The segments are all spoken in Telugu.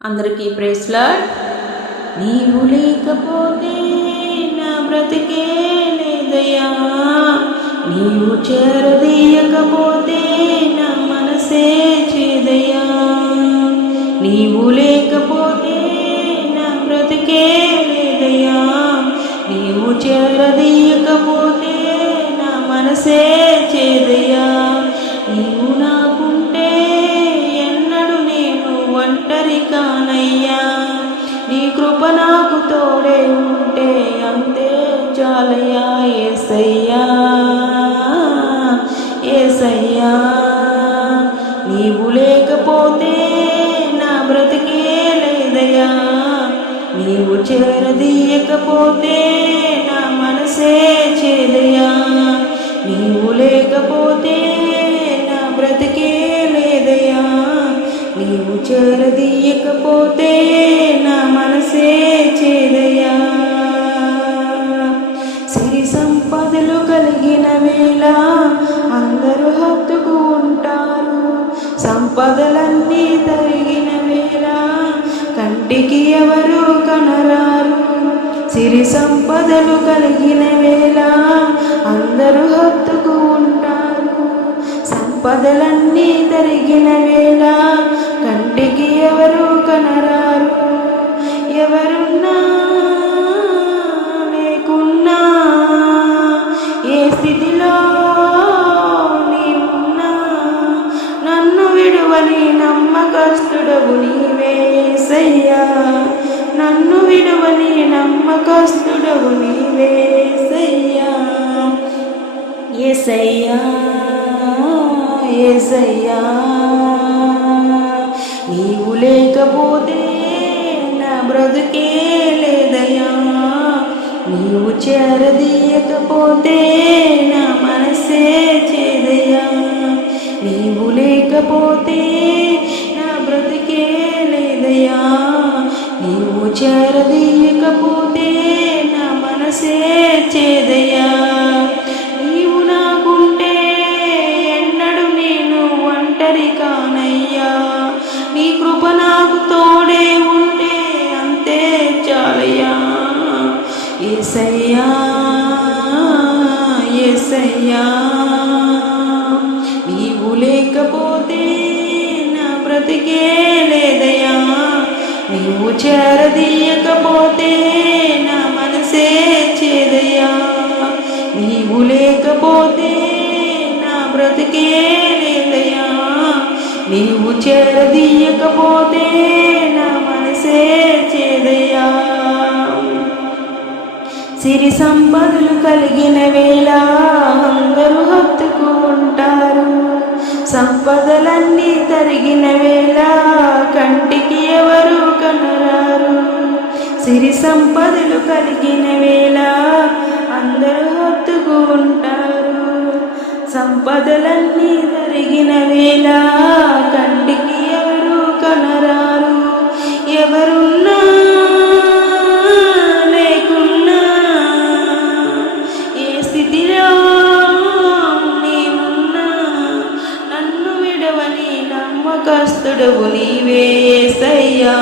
అందరికీ ప్రైజ్ లార్డ్. నీవు లేకపోతే నా బ్రతికే లేదయ్యా, నీవు చేరదీయకపోతే నా మనసే చేదయ్యా. నీవు లేకపోతే నా బ్రతికే లేదయ్యా, నీవు చేరదీయకపోతే నా మనసే చేదయ్యా. నీవు నాకుంటే ఎన్నడు నేను ఒంటరి కానయ్యా, నీ కృప నాకు తోడే ఉంటే అంతే చాలయ్యా. యేసయ్యా యేసయ్యా, నీవు లేకపోతే నా బ్రతికే లేదయ్యా, నీవు చేరదీయకపోతే నా మనసే చేదయ్యా. నీవు లేకపోతే నా బ్రతికే లేదయ్యా, నీవు చేరదీయకపోతే నా మనసే చేదయ్యా. సిరి సంపదలు కలిగిన వేళ అందరూ హత్తుకు ఉంటారు, సంపదలన్నీ తరిగిన వేళ కంటికి ఎవరు కనరారు. సిరి సంపదలు కలిగిన వేళ అందరూ హత్తుకు ఉంటారు, సంపదలన్నీ తరిగిన వేళ కంటికి ఎవరు కనరారు. ఎవరున్నా లేకున్నా ఏ స్థితిలో నీవున్నా నన్ను విడువని నమ్మకస్తుడవు నీవే యేసయ్యా, నన్ను విడువని నమ్మకస్తుడవు నీవే యేసయ్యా. యేసయ్యా యేసయ్యా, నీవు లేకపోతే నా బ్రతుకే లేదయ్యా, నీవు చేరదీయకపోతే నా మనసే చేదయ్యా. నీవు లేకపోతే నా బ్రతుకే లేదయ్యా, నీవు చేరదీయకపోతే నా మనసే చేదయ్యా. నీవు నాకుంటే ఎన్నడు నేను ఒంటరి కానయ్యా, నీ కృప నాకు తోడే ఉంటే అంతే చాలయ్యా. యేసయ్యా యేసయ్యా, నీవు లేకపోతే నా బ్రతికే లేదయ్యా, నీవు చేరదీయకపోతే నా మనసే చేదయ్యా. నీవు లేకపోతే నా బ్రతికే లేదయ్యా, నీవు చేరదీయకపోతే నా మనసే చేదయ్యా. సిరి సంపదలు కలిగిన వేళ అందరూ హత్తుకు ఉంటారు, సంపదలన్నీ తరిగిన వేళ కంటికి ఎవరు కనరారు. సిరి సంపదలు కలిగిన వేళ అందరూ హత్తుకు ఉంటారు, సంపదలన్నీ తరిగిన వేళ కంటికి ఎవరు కనరారు. ఎవరున్నా లేకున్నా ఏ స్థితిలో నీవున్నా నన్ను విడవని నమ్మకస్తుడవు నీవే యేసయ్యా,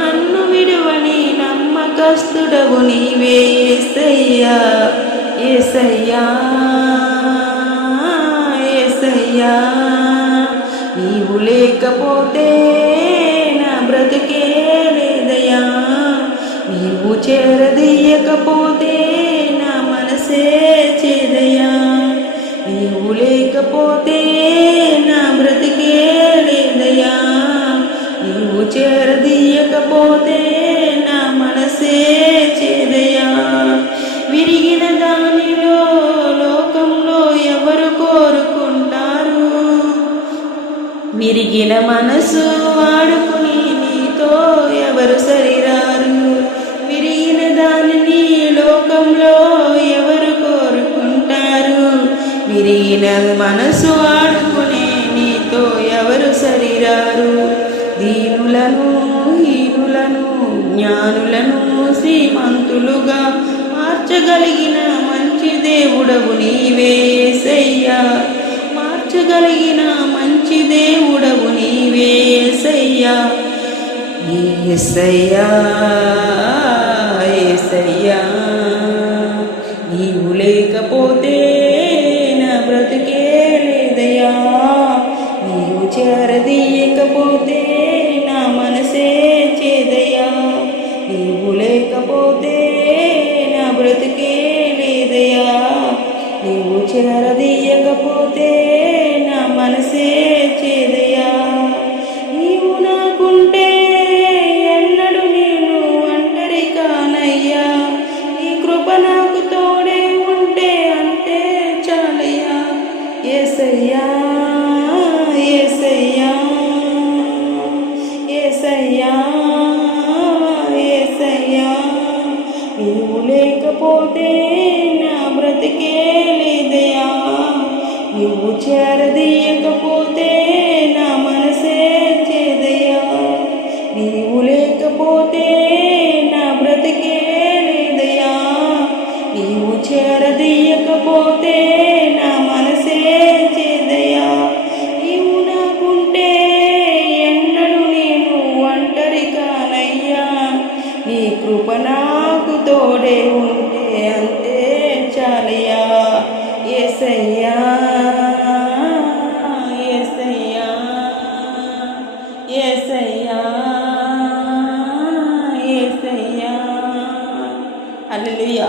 నన్ను విడవని నమ్మకస్తుడవు నీవే యేసయ్యా. యేసయ్యా యేసయ్యా, నీవు లేకపోతే నా బ్రతికే లేదయ్యా, నీవు చేరదీయకపోతే నా మనసే చేదయ్యా. నీవు లేకపోతే నా బ్రతికే లేదయ్యా, నీవు చేరదీయకపోతే నా మనసే చేదయ్యా. విరిగిన దానిలో లోకంలో ఎవరు కోరుకుంటారు, విరిగిన మనసు వాడుకుని నీతో ఎవరు సరిరారు. విరిగిన దానిని లోకంలో ఎవరు కోరుకుంటారు, విరిగిన మనసు వాడుకుని నీతో ఎవరు సరిరారు. దీనులను హీనులను జ్ఞానులను శ్రీమంతులుగా మార్చగలిగిన మంచి దేవుడవు నీవే యేసయ్యా, మార్చగలిగిన మంచి దేవుడవు నీవే యేసయ్యా. యేసయ్యా యేసయ్యా నీవు లేకపోతే నా బ్రతుకే లేదయ్యా, నీవు చేరదీయకపోతే నా మనసే చేదయ్యా, నీవు లేకపోతే నా బ్రతుకే లేదయ్యా, నీవు చేరదీయకపోతే నా మనసే చేదయ్యా. నీవు నాకుంటే ఎన్నడు నేను ఒంటరి కానయ్యా, నీ కృప నాకు తోడే ఉంటే అంతే చాలయ్యా. యేసయ్యా యేసయ్యా యేసయ్యా యేసయ్యా నీవు లేకపోతే నా బ్రతికే లేదయ్యా, నువ్వు చేరదీయకపోతే నా మనసే చేదయ్యా, నీవు లేకపోతే నా బ్రతికే లేదయ్యా, నీవు చేరదీయకపోతే నా మనసే చేదయ్యా. నీవు నాకుంటే ఎన్నడు నేను ఒంటరి కానయ్యా, నీ కృప నాకు తోడే ఉంటే అంతే చాలయ్యా. యేసయ్యా యేసయ్యా యేసయ్యా యేసయ్యా. హల్లెలూయా.